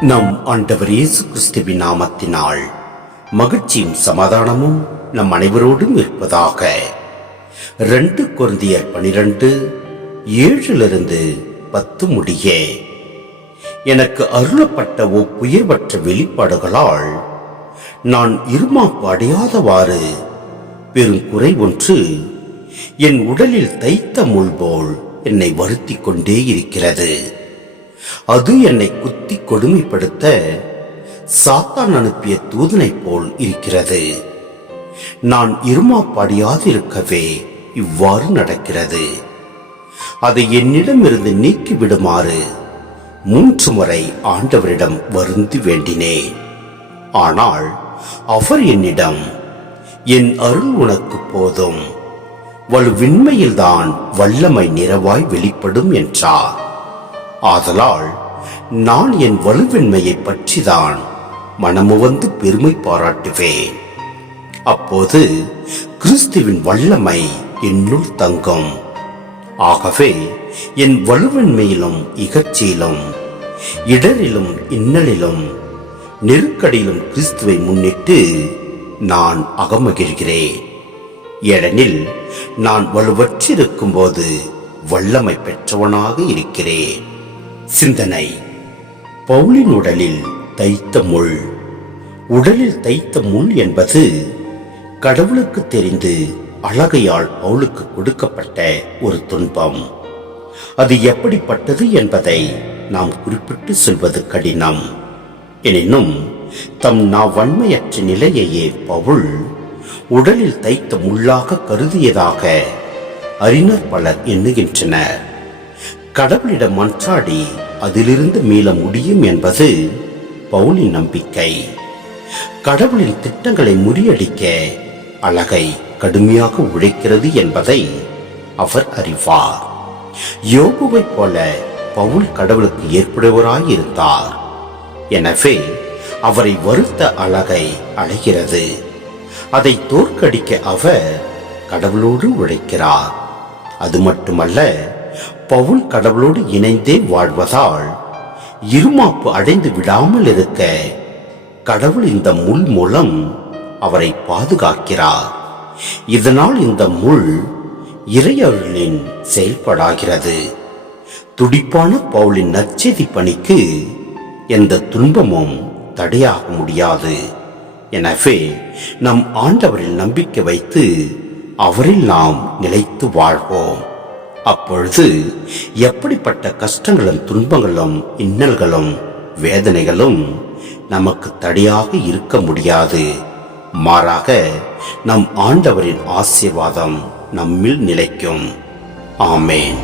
நம் ஆண்டவர் இயேசு கிறிஸ்துவின் நாமத்தினால் மகிழ்ச்சியும் சமாதானமும் நம் அனைவரோடும் இருப்பதாக. ரெண்டு குருந்தியர் பனிரெண்டு ஏழிலிருந்து பத்து முடிய. எனக்கு அருளப்பட்ட ஒப்புயர்வற்ற வெளிப்பாடுகளால் நான் இருமாப்பு அடையாதவாறு பெரும் குறை ஒன்று என் உடலில் தைத்த முள் போல் என்னை வருத்திக் கொண்டே இருக்கிறது. அது என்னை குத்தி கொடுமைப்படுத்த சாத்தான் அனுப்பிய தூதனை போல் இருக்கிறது. நான் இருமாப்பாடியாதிருக்கவே இவ்வாறு நடக்கிறது. அதை என்னிடமிருந்து நீக்கிவிடுமாறு மூன்று முறை ஆண்டவரிடம் வருந்தி வேண்டினேன். ஆனால் அவர் என்னிடம் என் அருள் உனக்கு போதும். வலுவின்மையில்தான் வல்லமை நிறவாய் வெளிப்படும் என்றார். ஆதலால் நான் என் வலுவின்மையை பற்றிதான் மனமுவந்து பெருமை பாராட்டுவேன். அப்போது கிறிஸ்துவின் வல்லமை என்னுள் தங்கும். ஆகவே என் வலுவின்மையிலும் இகழ்ச்சியிலும் இடரிலும் இன்னலிலும் நெருக்கடியிலும் கிறிஸ்துவை முன்னிட்டு நான் அகமகிழ்கிறேன். ஏனெனில் நான் வலுவற்றிருக்கும் போது வல்லமை பெற்றவனாக இருக்கிறேன். சிந்தனை. பவுலின் உடலில் தைத்த முள். உடலில் தைத்த முள் என்பது கடவுளுக்கு தெரிந்து அழகையால் பவுலுக்கு கொடுக்கப்பட்ட ஒரு துன்பம். அது எப்படிப்பட்டது என்பதை நாம் குறிப்பிட்டு சொல்வது கடினம். எனினும் தம் நாவன்மையற்ற நிலையையே பவுல் உடலில் தைத்த முள்ளாக கருதியதாக அறிஞர் பலர் எண்ணுகின்றனர். கடவுளிடம் மன்றாடி அதிலிருந்து மீள முடியும் என்பது பவுலின் நம்பிக்கை. கடவுளின் திட்டங்களை முறியடிக்க அழகை கடுமையாக உழைக்கிறது என்பதை அவர் அறிவார். யோகுவைப் போல பவுல் கடவுளுக்கு ஏற்புடையவராயிருந்தார். எனவே அவரை வருத்த அழகை அழைகிறது. அதை தோற்கடிக்க அவர் கடவுளோடு உழைக்கிறார். அது மட்டுமல்ல பவுல் கடவுளோடு இணைந்தே வாழ்வதால் இருமாப்பு அடைந்து விடாமல் இருக்க கடவுள் இந்த முள் மூலம் அவரை பாதுகாக்கிறார். இதனால் இந்த முள் இறையருளின் செயல்படாகிறது. துடிப்பான பவுலின் நச்செதி பணிக்கு எந்த துன்பமும் தடையாக முடியாது. எனவே நம் ஆண்டவரில் நம்பிக்கை வைத்து அவரில் நாம் நிலைத்து வாழ்வோம். அப்பொழுது எப்படிப்பட்ட கஷ்டங்களும் துன்பங்களும் இன்னல்களும் வேதனைகளும் நமக்கு தடையாக இருக்க முடியாது. மாறாக நம் ஆண்டவரின் ஆசீர்வாதம் நம்மில் நிலைக்கும். ஆமேன்.